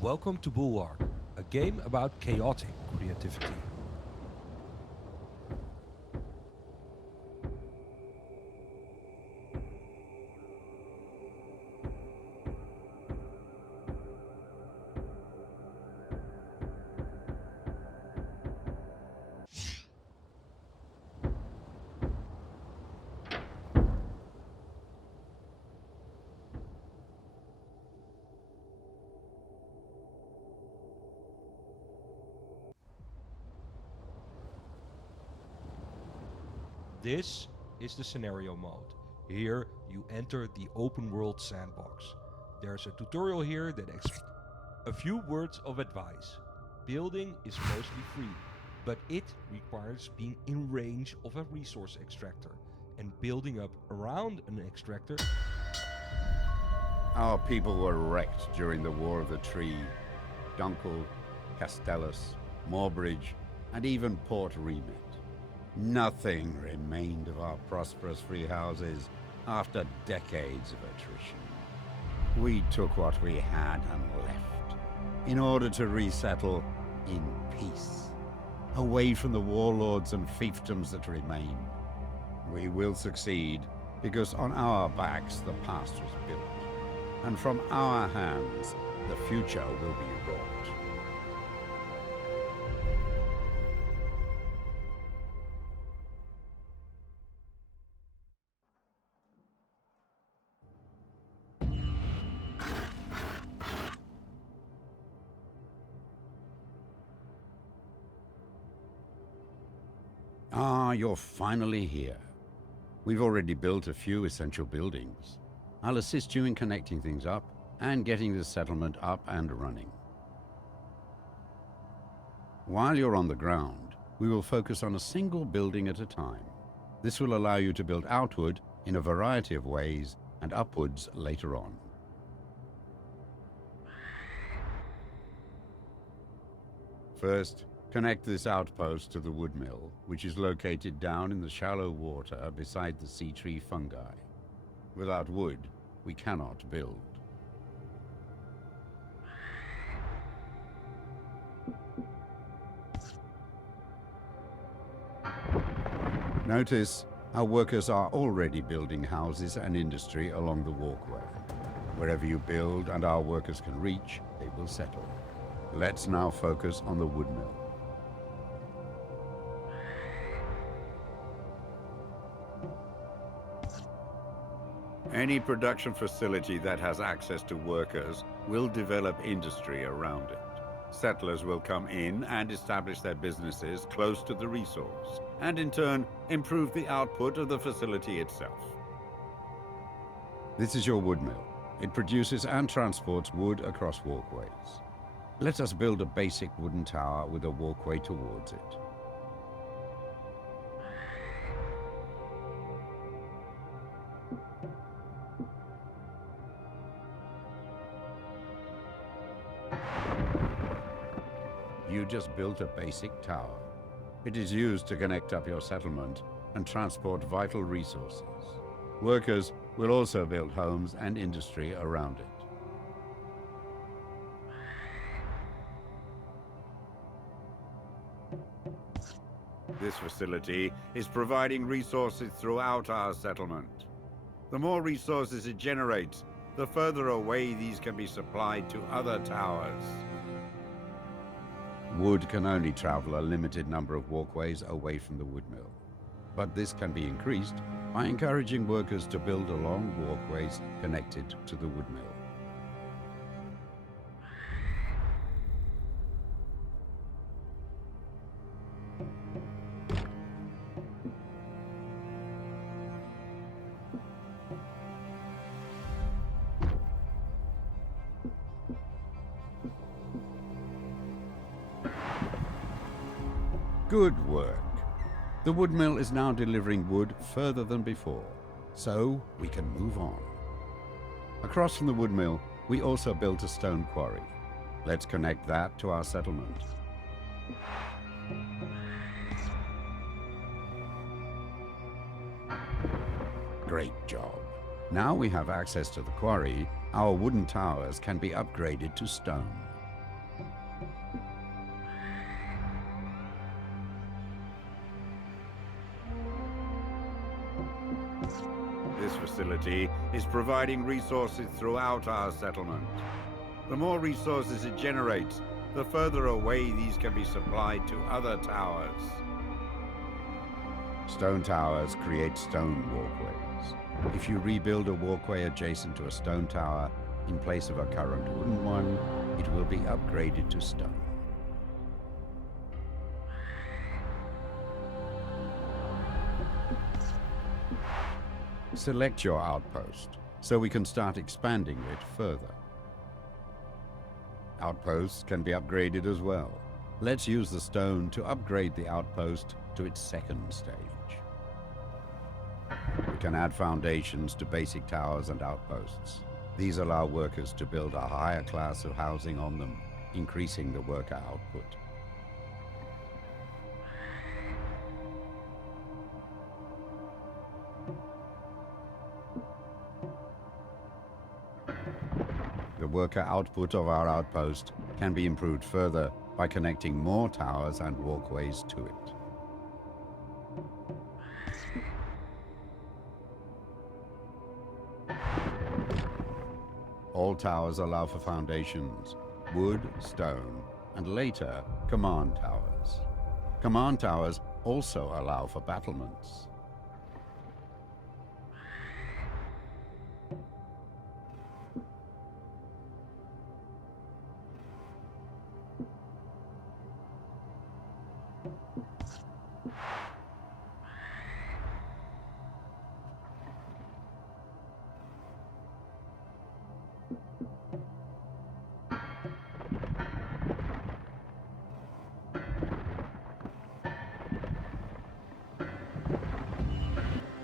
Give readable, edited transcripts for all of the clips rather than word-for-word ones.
Welcome to Bulwark, a game about chaotic creativity. This is the scenario mode. Here you enter the open world sandbox. There's a tutorial here that a few words of advice. Building is mostly free, but it requires being in range of a resource extractor and building up around an extractor. Our people were wrecked during the War of the Tree. Dunkel, Castellus, Moorbridge, and even Port Remit. Nothing remained of our prosperous free houses after decades of attrition. We took what we had and left in order to resettle in peace, away from the warlords and fiefdoms that remain. We will succeed because on our backs the past was built, and from our hands the future will be wrought. Ah, you're finally here. We've already built a few essential buildings. I'll assist you in connecting things up and getting the settlement up and running. While you're on the ground, we will focus on a single building at a time. This will allow you to build outward in a variety of ways and upwards later on. First, connect this outpost to the wood mill, which is located down in the shallow water beside the sea tree fungi. Without wood, we cannot build. Notice, our workers are already building houses and industry along the walkway. Wherever you build and our workers can reach, they will settle. Let's now focus on the wood mill. Any production facility that has access to workers will develop industry around it. Settlers will come in and establish their businesses close to the resource, and in turn, improve the output of the facility itself. This is your wood mill. It produces and transports wood across walkways. Let us build a basic wooden tower with a walkway towards it. You just built a basic tower. It is used to connect up your settlement and transport vital resources. Workers will also build homes and industry around it. This facility is providing resources throughout our settlement. The more resources it generates, the further away these can be supplied to other towers. Wood can only travel a limited number of walkways away from the wood mill, but this can be increased by encouraging workers to build along walkways connected to the wood mill. Good work. The wood mill is now delivering wood further than before, so we can move on. Across from the wood mill, we also built a stone quarry. Let's connect that to our settlement. Great job. Now we have access to the quarry, our wooden towers can be upgraded to stone. facility is providing resources throughout our settlement. The more resources it generates, the further away these can be supplied to other towers. Stone towers create stone walkways. If you rebuild a walkway adjacent to a stone tower, in place of a current wooden one, it will be upgraded to stone. Select your outpost, so we can start expanding it further. Outposts can be upgraded as well. Let's use the stone to upgrade the outpost to its second stage. We can add foundations to basic towers and outposts. These allow workers to build a higher class of housing on them, increasing the worker output. The worker output of our outpost can be improved further by connecting more towers and walkways to it. All towers allow for foundations, wood, stone, and later, command towers. Command towers also allow for battlements.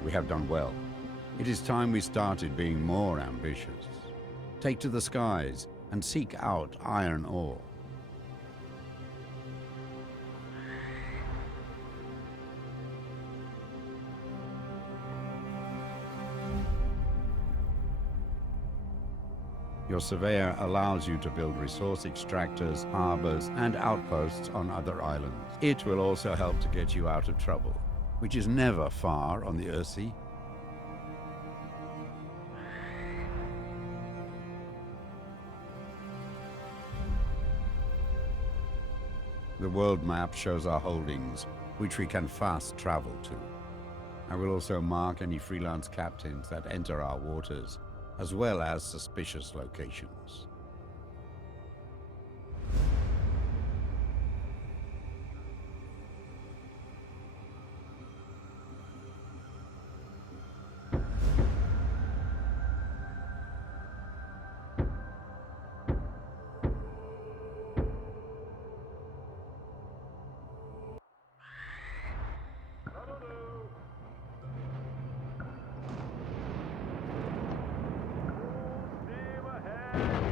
We have done well. It is time we started being more ambitious. Take to the skies and seek out iron ore. Your surveyor allows you to build resource extractors, harbors, and outposts on other islands. It will also help to get you out of trouble, which is never far on the Earthsea. The world map shows our holdings, which we can fast travel to. I will also mark any freelance captains that enter our waters, as well as suspicious locations.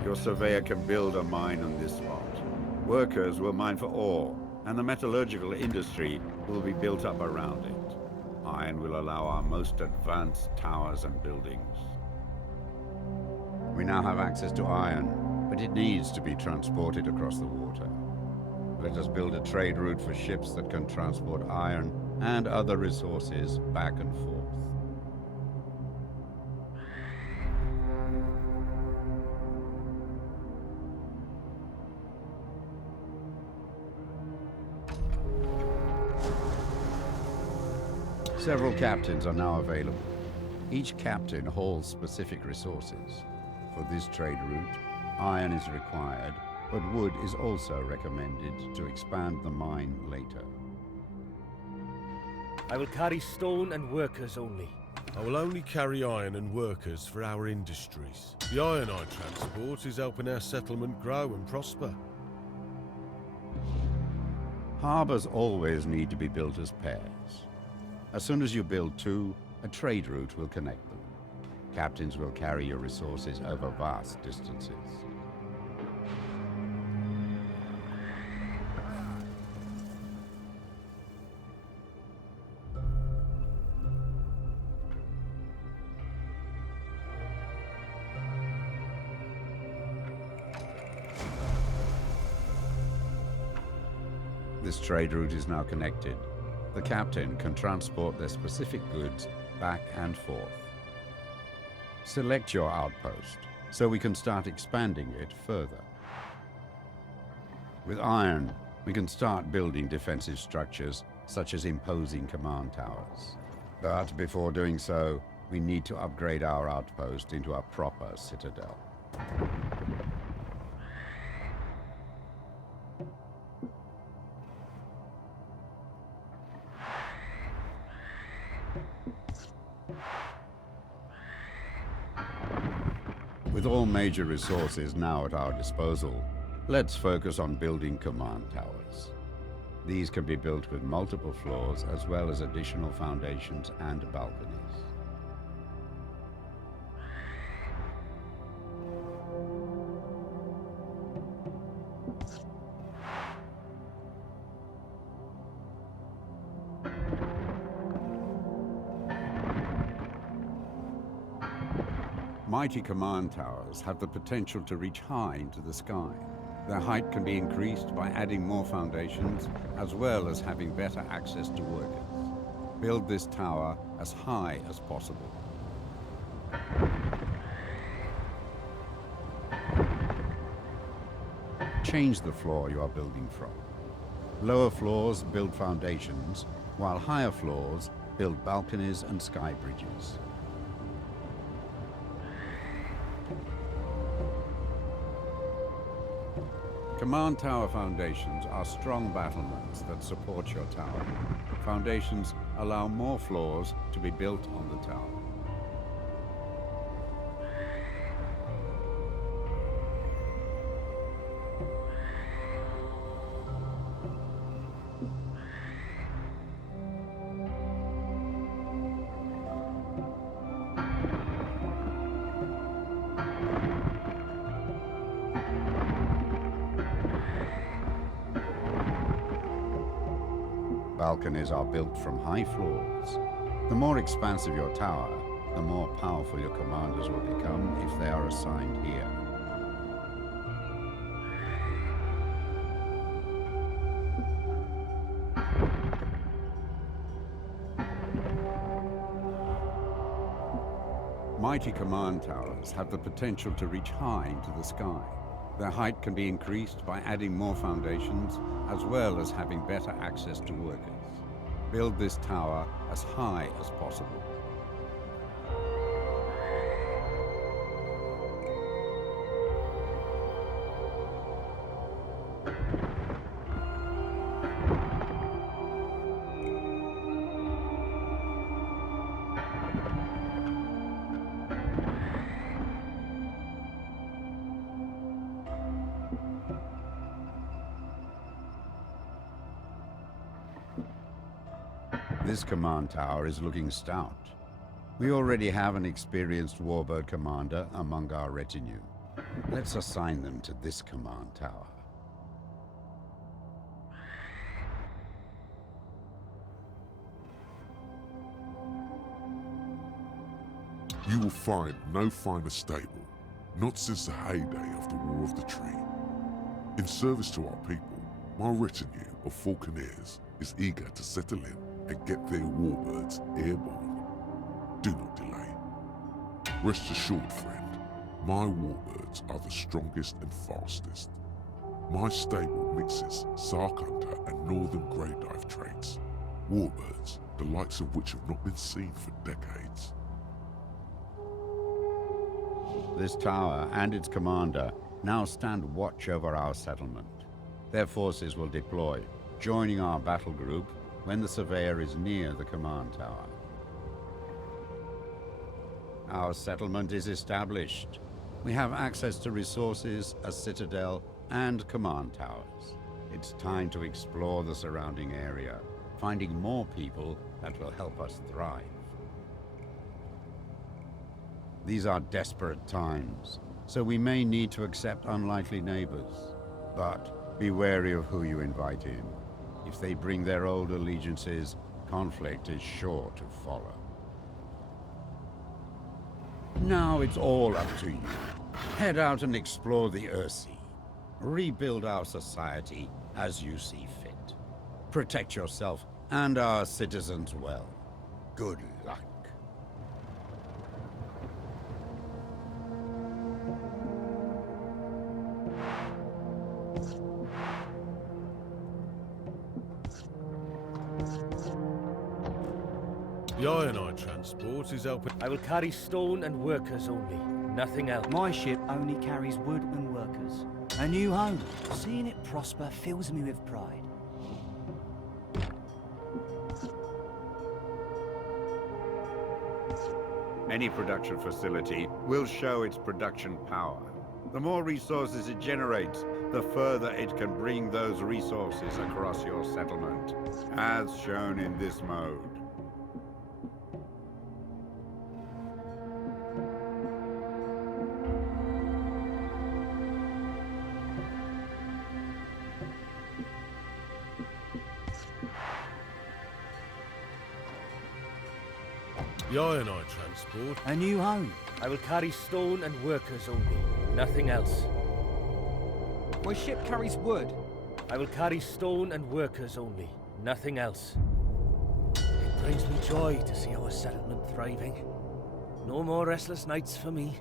Your surveyor can build a mine on this spot. Workers will mine for ore, and the metallurgical industry will be built up around it. Iron will allow our most advanced towers and buildings. We now have access to iron, but it needs to be transported across the water. Let us build a trade route for ships that can transport iron and other resources back and forth. Several captains are now available. Each captain holds specific resources. For this trade route, iron is required, but wood is also recommended to expand the mine later. I will carry stone and workers only. I will only carry iron and workers for our industries. The iron I transport is helping our settlement grow and prosper. Harbors always need to be built as pairs. As soon as you build two, a trade route will connect them. Captains will carry your resources over vast distances. This trade route is now connected. The captain can transport their specific goods back and forth. Select your outpost, so we can start expanding it further. With iron, we can start building defensive structures, such as imposing command towers. But before doing so, we need to upgrade our outpost into a proper citadel. With all major resources now at our disposal, let's focus on building command towers. These can be built with multiple floors as well as additional foundations and balconies. Mighty command towers have the potential to reach high into the sky. Their height can be increased by adding more foundations, as well as having better access to workers. Build this tower as high as possible. Change the floor you are building from. Lower floors build foundations, while higher floors build balconies and sky bridges. Command tower foundations are strong battlements that support your tower. Foundations allow more floors to be built on the tower. Balconies are built from high floors. The more expansive your tower, the more powerful your commanders will become if they are assigned here. Mighty command towers have the potential to reach high into the sky. Their height can be increased by adding more foundations, as well as having better access to workers. Build this tower as high as possible. This command tower is looking stout. We already have an experienced warbird commander among our retinue. Let's assign them to this command tower. You will find no finer stable, not since the heyday of the War of the Tree. In service to our people, my retinue of Falconeers is eager to settle in and get their warbirds airborne. Do not delay. Rest assured, friend, my warbirds are the strongest and fastest. My stable mixes Sark Hunter and Northern Grey Dive traits. Warbirds, the likes of which have not been seen for decades. This tower and its commander now stand watch over our settlement. Their forces will deploy, joining our battle group when the surveyor is near the command tower. Our settlement is established. We have access to resources, a citadel, and command towers. It's time to explore the surrounding area, finding more people that will help us thrive. These are desperate times, so we may need to accept unlikely neighbors. But be wary of who you invite in. If they bring their old allegiances, conflict is sure to follow. Now it's all up to you. Head out and explore the Earthsea. Rebuild our society as you see fit. Protect yourself and our citizens well. Good luck. The iron I transport is helping. I will carry stone and workers only, nothing else. My ship only carries wood and workers. A new home. Seeing it prosper fills me with pride. Any production facility will show its production power. The more resources it generates, the further it can bring those resources across your settlement, as shown in this mode. The iron I transport. A new home. I will carry stone and workers only, nothing else. My ship carries wood. I will carry stone and workers only, nothing else. It brings me joy to see our settlement thriving. No more restless nights for me.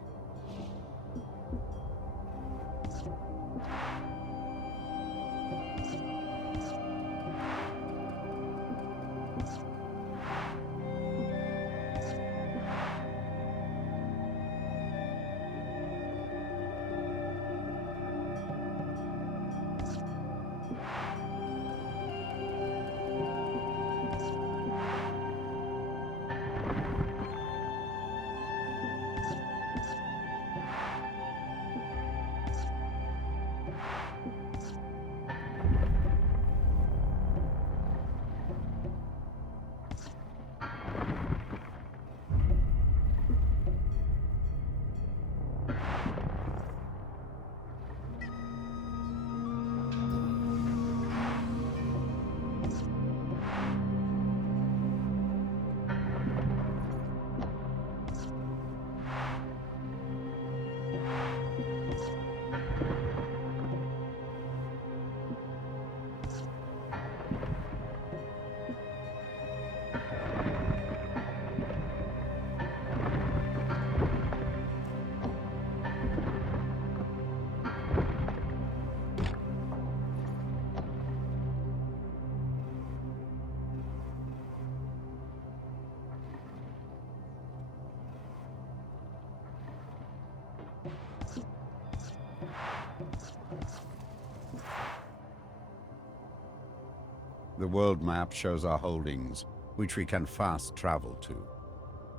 The world map shows our holdings, which we can fast travel to.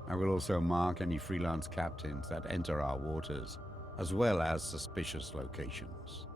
I will also mark any freelance captains that enter our waters, as well as suspicious locations.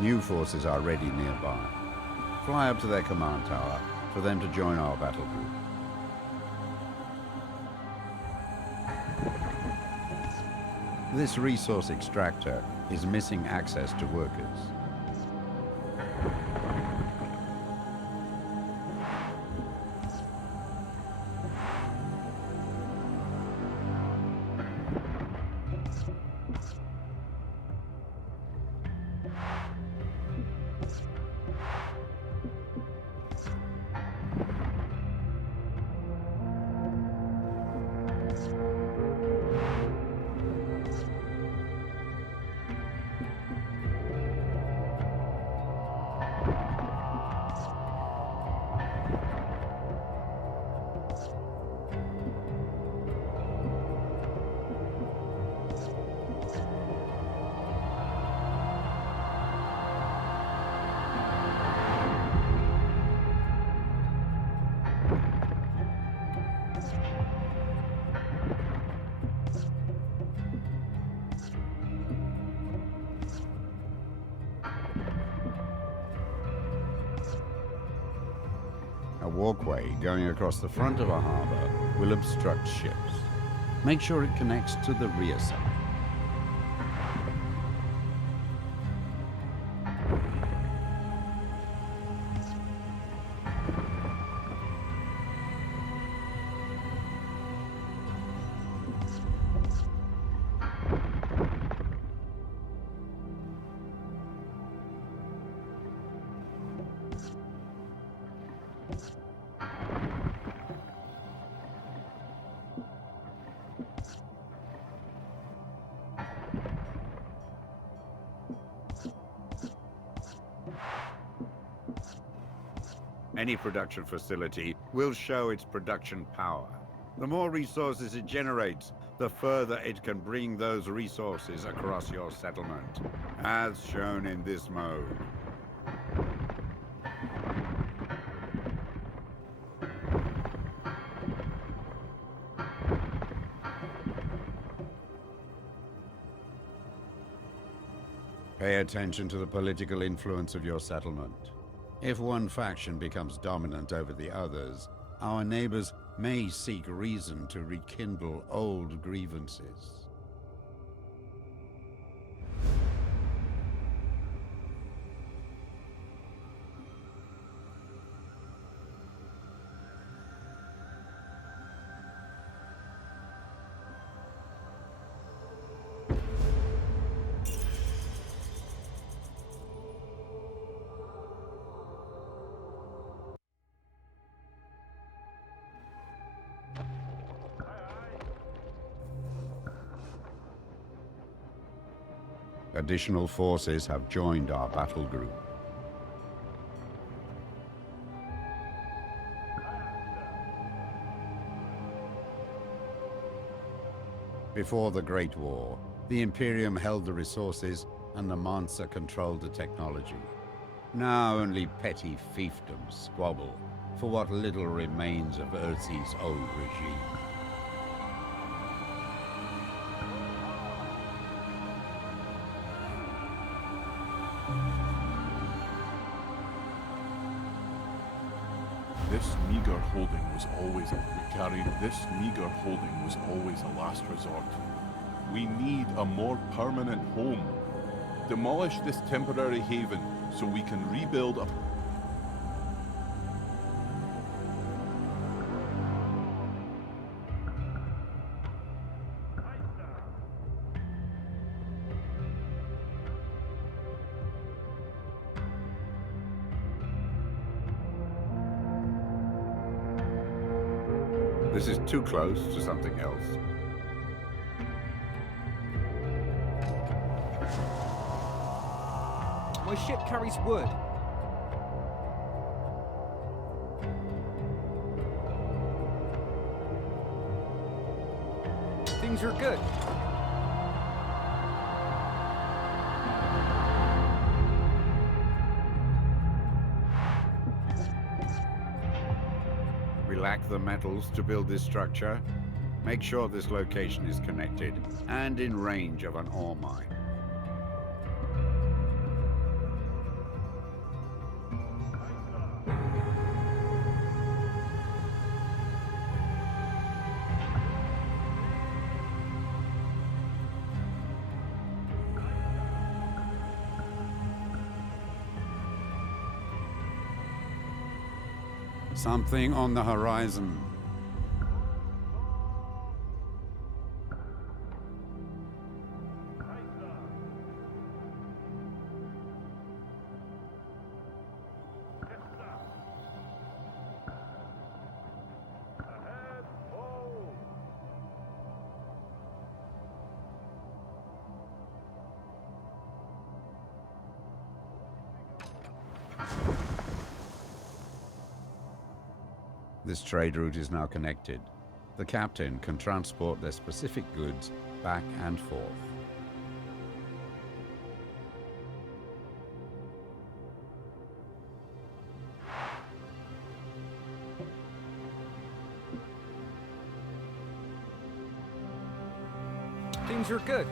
New forces are ready nearby. Fly up to their command tower for them to join our battle group. This resource extractor is missing access to workers. walkway going across the front of a harbor will obstruct ships. Make sure it connects to the rear side. Any production facility will show its production power. The more resources it generates, the further it can bring those resources across your settlement, as shown in this mode. Pay attention to the political influence of your settlement. If one faction becomes dominant over the others, our neighbors may seek reason to rekindle old grievances. Additional forces have joined our battle group. Before the Great War, the Imperium held the resources and the Mansa controlled the technology. Now only petty fiefdoms squabble for what little remains of Earth's old regime. This meager holding was always a last resort. We need a more permanent home. Demolish this temporary haven so we can rebuild a... This is too close to something else. My ship carries wood. Things are good. We lack the metals to build this structure. Make sure this location is connected and in range of an ore mine. Something on the horizon. This trade route is now connected. The captain can transport their specific goods back and forth. Things are good.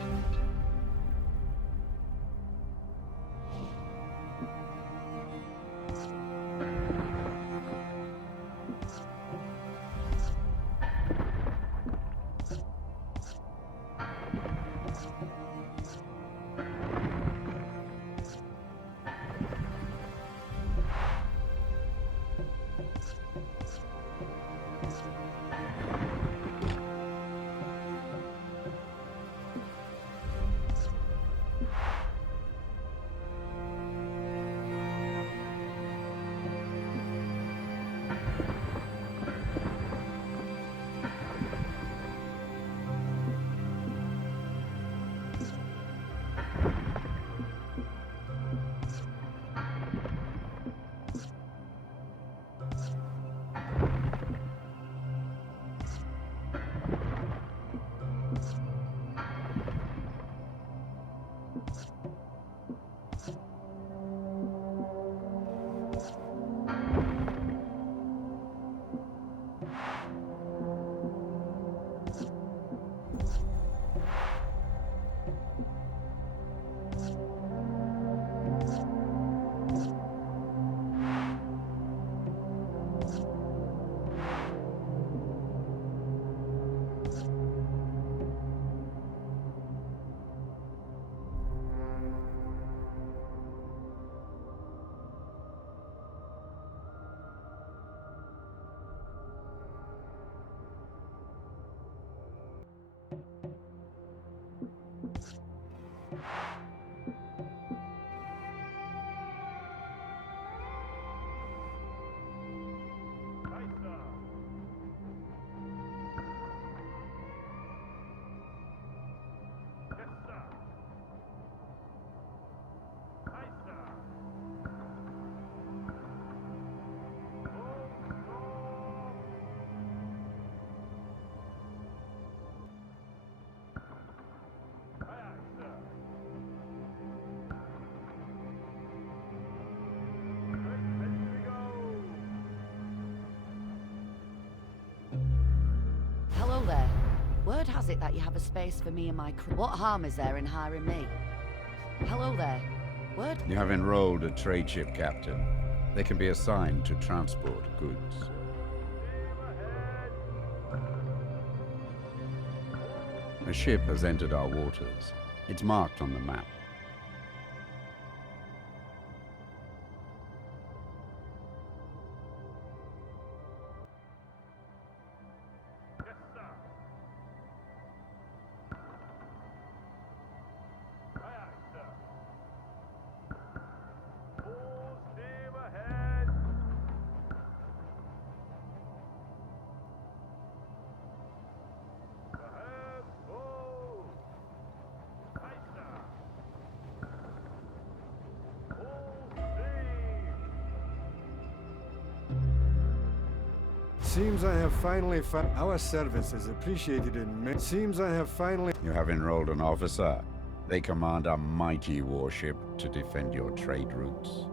Word has it that you have a space for me and my crew. What harm is there in hiring me? Hello there. Word? You have enrolled a trade ship captain. They can be assigned to transport goods. A ship has entered our waters. It's marked on the map. Seems I have finally found our service is appreciated in many. Seems I have finally. You have enrolled an officer. They command a mighty warship to defend your trade routes.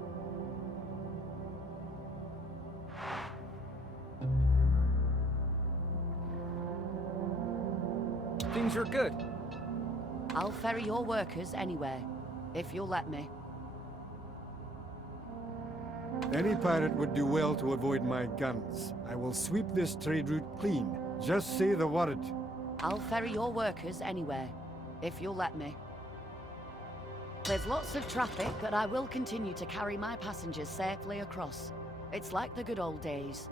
Things are good. I'll ferry your workers anywhere, if you'll let me. Any pirate would do well to avoid my guns. I will sweep this trade route clean. Just say the word. I'll ferry your workers anywhere, if you'll let me. There's lots of traffic, but I will continue to carry my passengers safely across. It's like the good old days.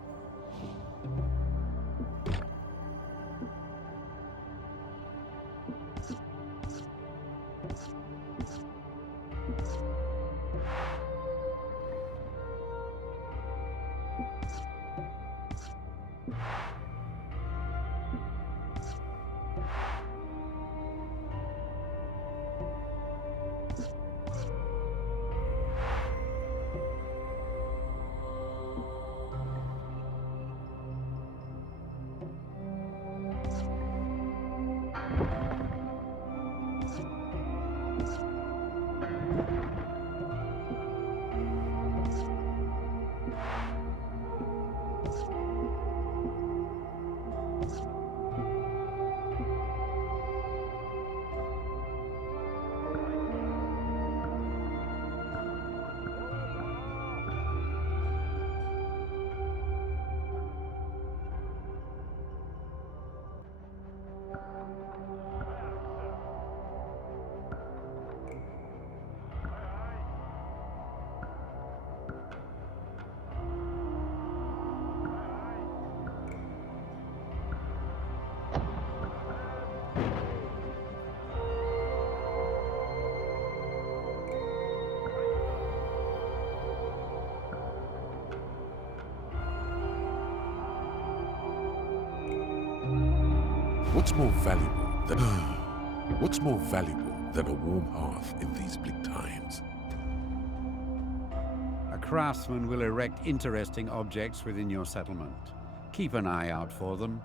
What's more valuable than a warm hearth in these bleak times? A craftsman will erect interesting objects within your settlement. Keep an eye out for them.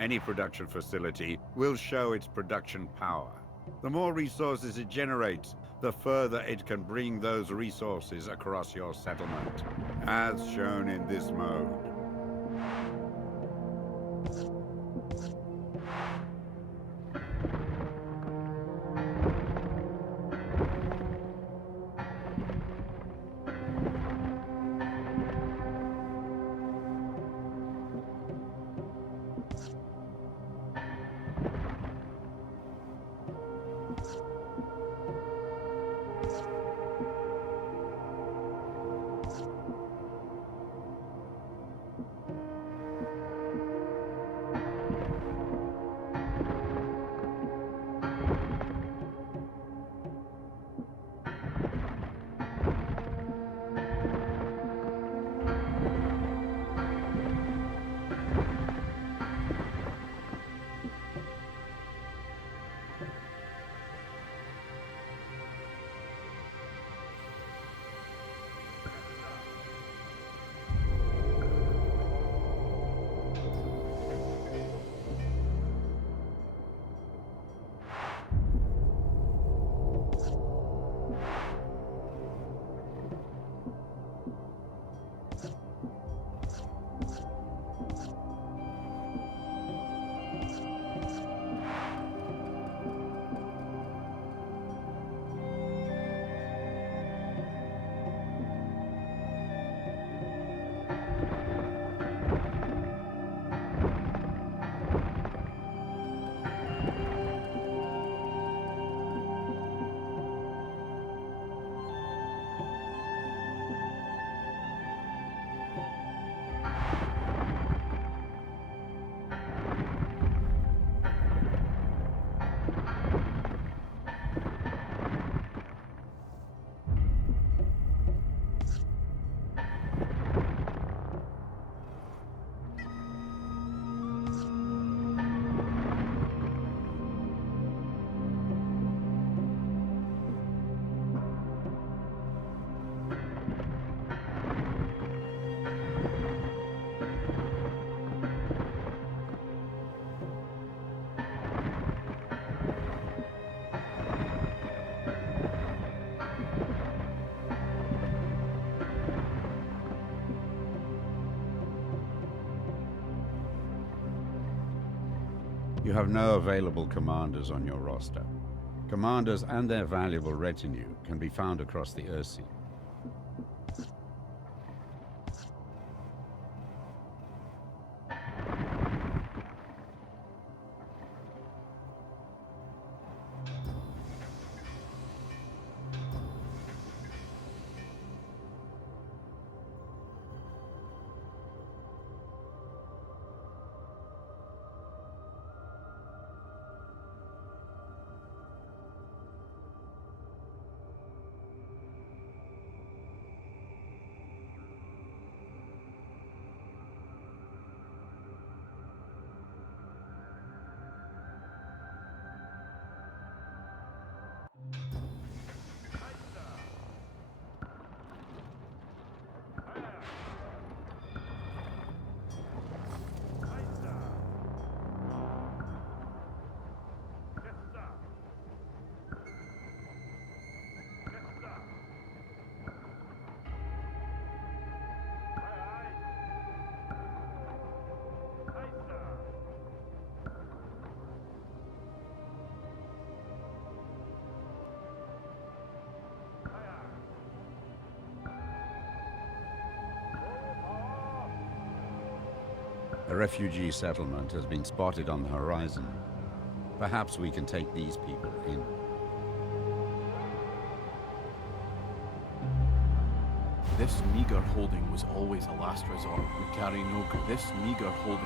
Any production facility will show its production power. The more resources it generates, the further it can bring those resources across your settlement, as shown in this mode. You have no available commanders on your roster. Commanders and their valuable retinue can be found across the Earthsea. A refugee settlement has been spotted on the horizon. Perhaps we can take these people in. This meager holding was always a last resort. We carry no... This meager holding...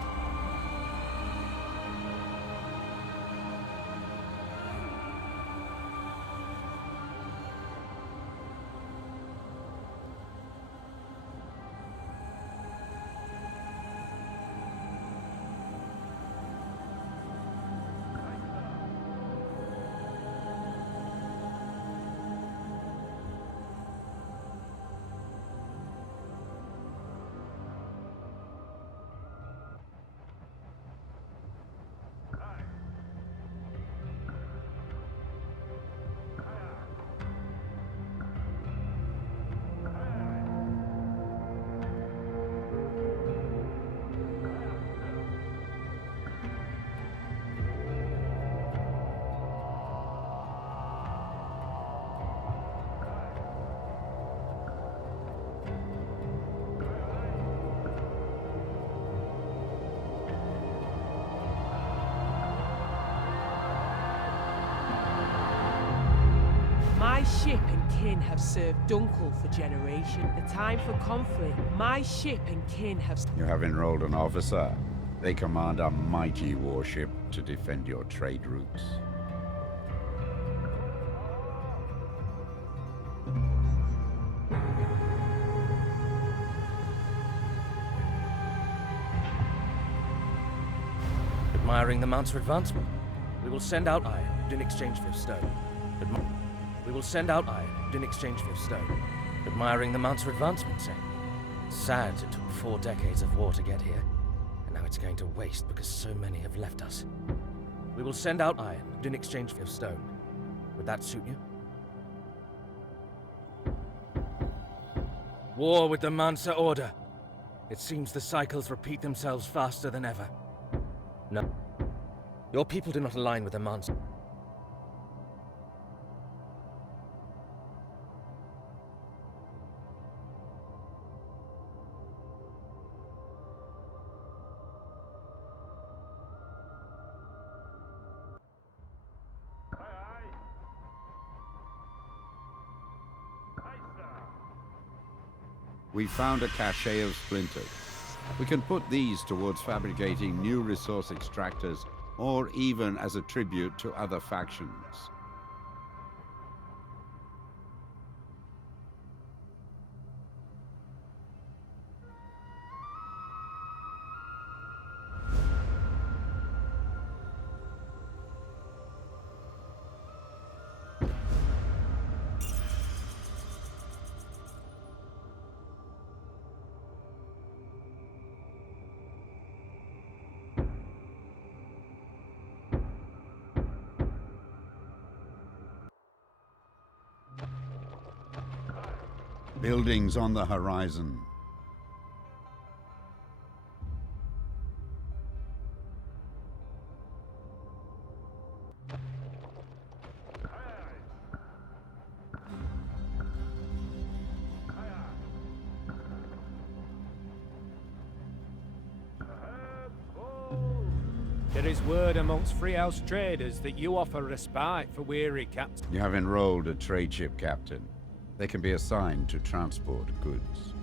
My ship and kin have served Dunkel for generations. The time for conflict. My ship and kin have... You have enrolled an officer. They command a mighty warship to defend your trade routes. Admiring the Mount's advancement, we will send out iron in exchange for stone. We will send out iron in exchange for stone. Admiring the Mount's advancement, say. Sad it took 4 decades of war to get here, and now it's going to waste because so many have left us. We will send out iron in exchange for stone. Would that suit you? War with the Mansa Order. It seems the cycles repeat themselves faster than ever. No. Your people do not align with the Mansa. We found a cache of splinters. We can put these towards fabricating new resource extractors, or even as a tribute to other factions. Buildings on the horizon. There is word amongst Freehouse traders that you offer respite for weary captains. You have enrolled a trade ship captain. They can be assigned to transport goods.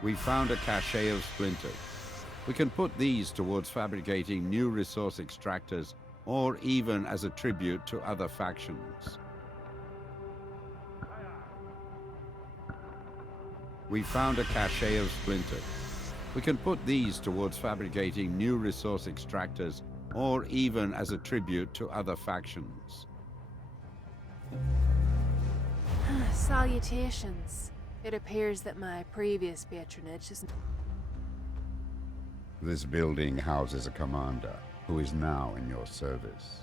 We found a cache of splinters. We can put these towards fabricating new resource extractors, or even as a tribute to other factions. We found a cache of splinters. We can put these towards fabricating new resource extractors, or even as a tribute to other factions. Salutations. It appears that my previous patronage is... This building houses a commander who is now in your service.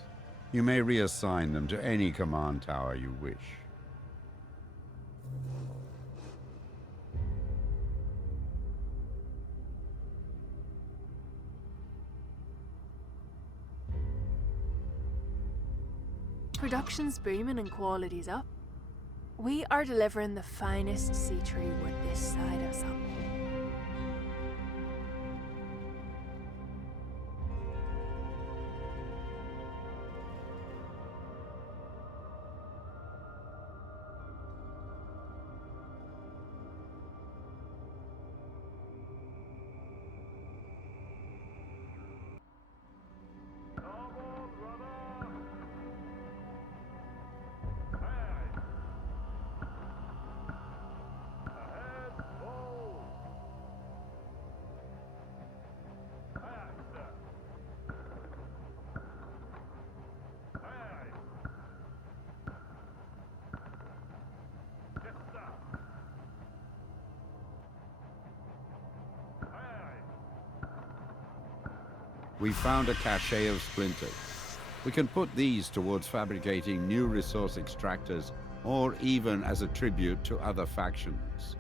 You may reassign them to any command tower you wish. Production's booming and quality's up. We are delivering the finest sea tree wood this side of sun. We found a cache of splinters. We can put these towards fabricating new resource extractors, or even as a tribute to other factions.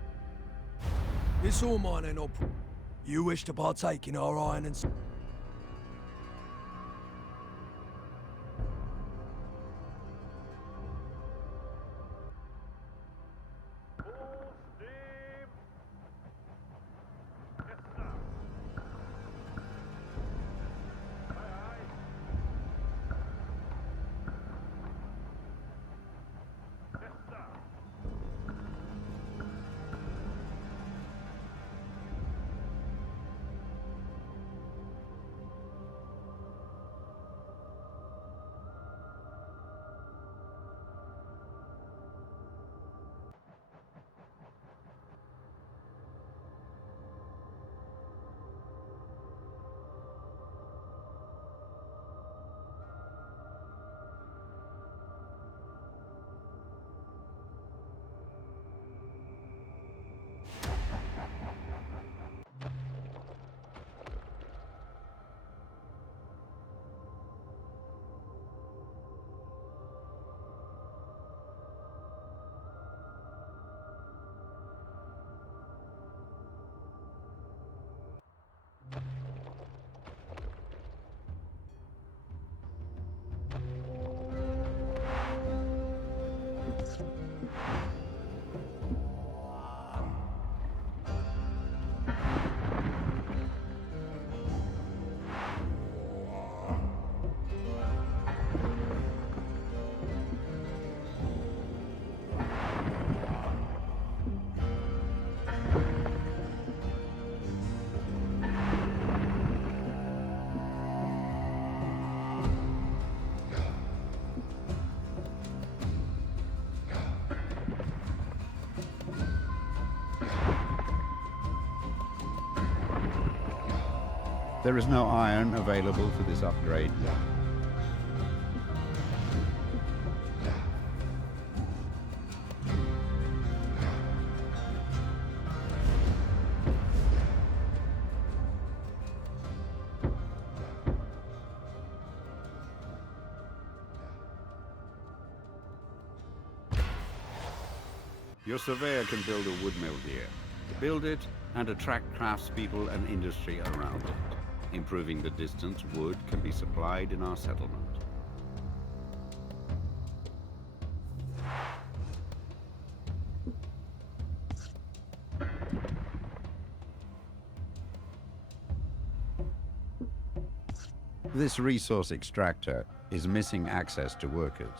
This all mine ain't no You wish to partake in our iron and... There is no iron available for this upgrade. Your surveyor can build a wood mill here. Build it and attract craftspeople and industry around it. Improving the distance wood can be supplied in our settlement. This resource extractor is missing access to workers.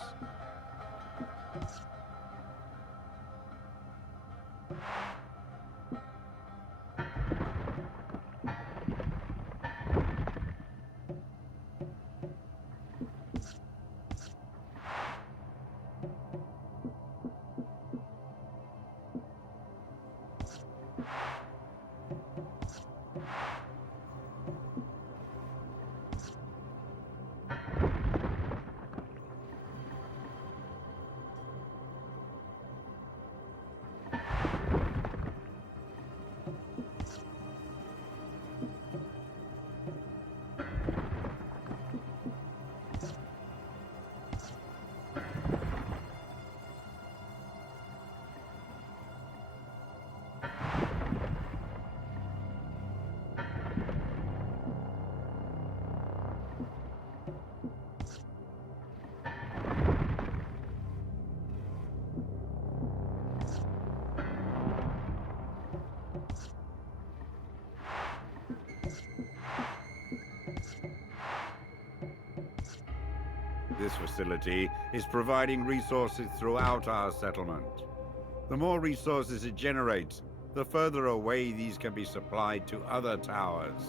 This facility is providing resources throughout our settlement. The more resources it generates, the further away these can be supplied to other towers.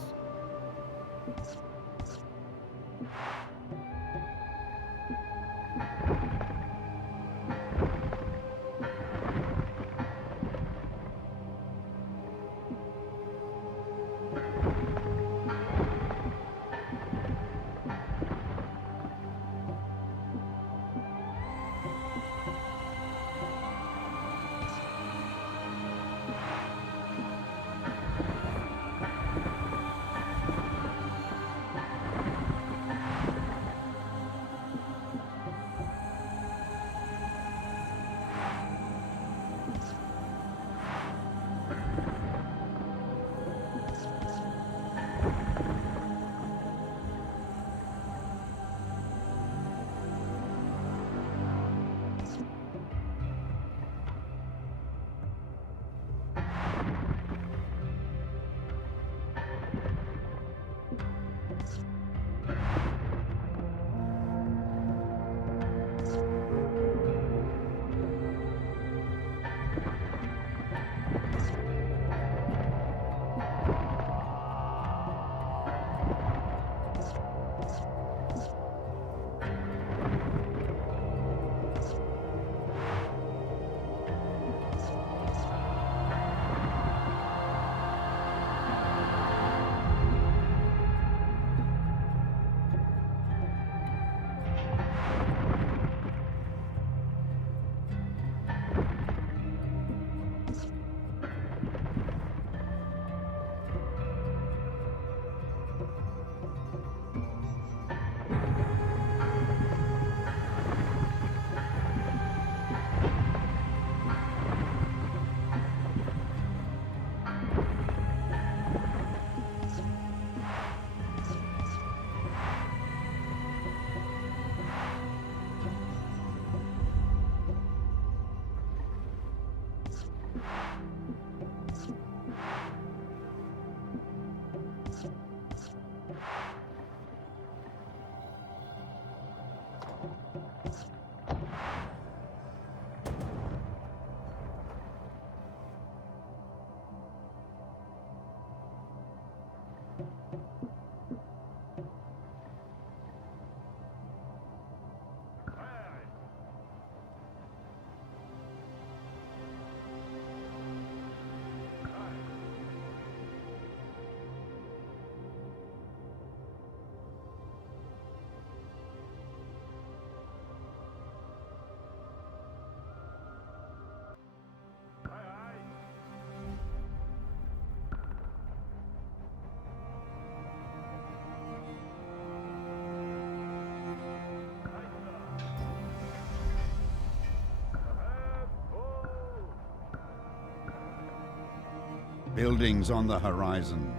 Buildings on the horizon.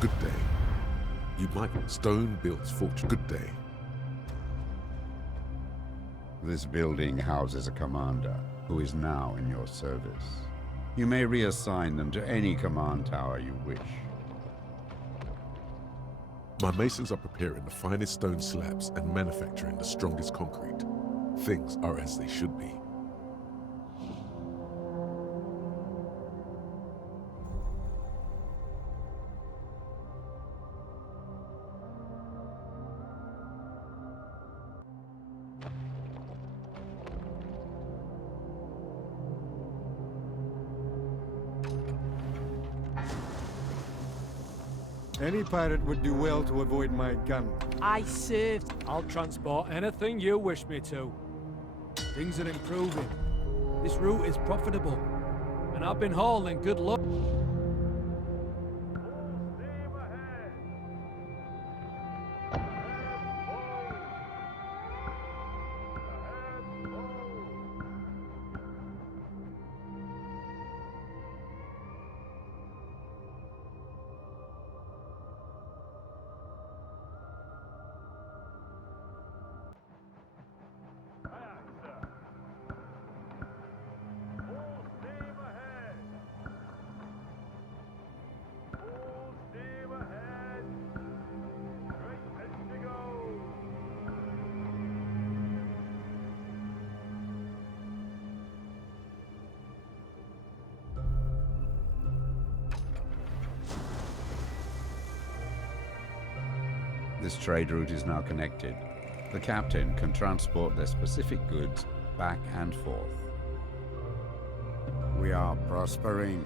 Good day. You might stone builds fortune. Good day. This building houses a commander who is now in your service. You may reassign them to any command tower you wish. My masons are preparing the finest stone slabs and manufacturing the strongest concrete. Things are as they should be. Any pirate would do well to avoid my gun. I served. I'll transport anything you wish me to. Things are improving. This route is profitable. And I've been hauling good luck. This trade route is now connected. The captain can transport their specific goods back and forth. We are prospering,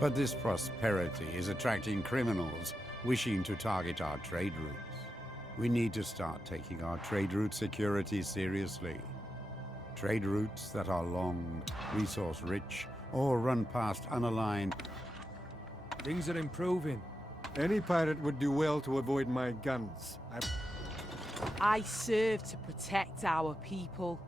but this prosperity is attracting criminals wishing to target our trade routes. We need to start taking our trade route security seriously. Trade routes that are long, resource-rich, or run past unaligned. Things are improving. Any pirate would do well to avoid my guns. I serve to protect our people.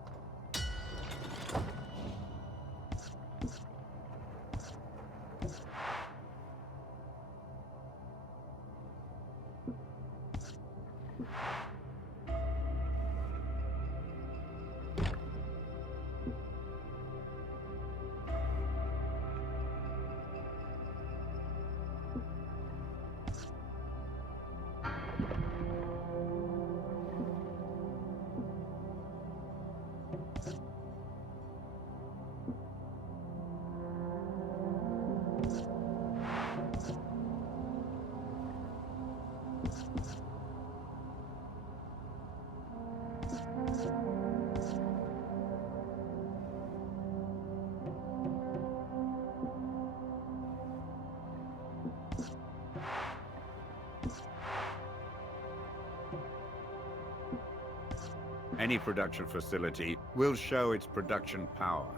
Any production facility will show its production power.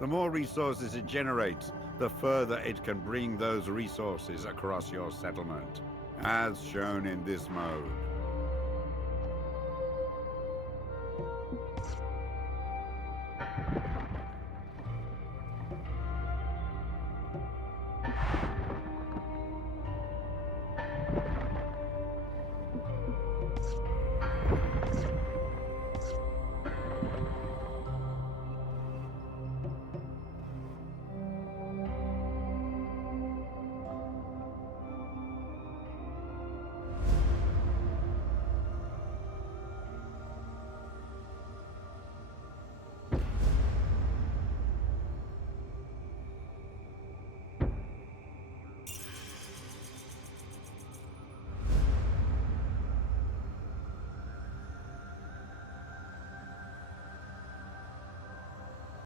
The more resources it generates, the further it can bring those resources across your settlement, as shown in this mode.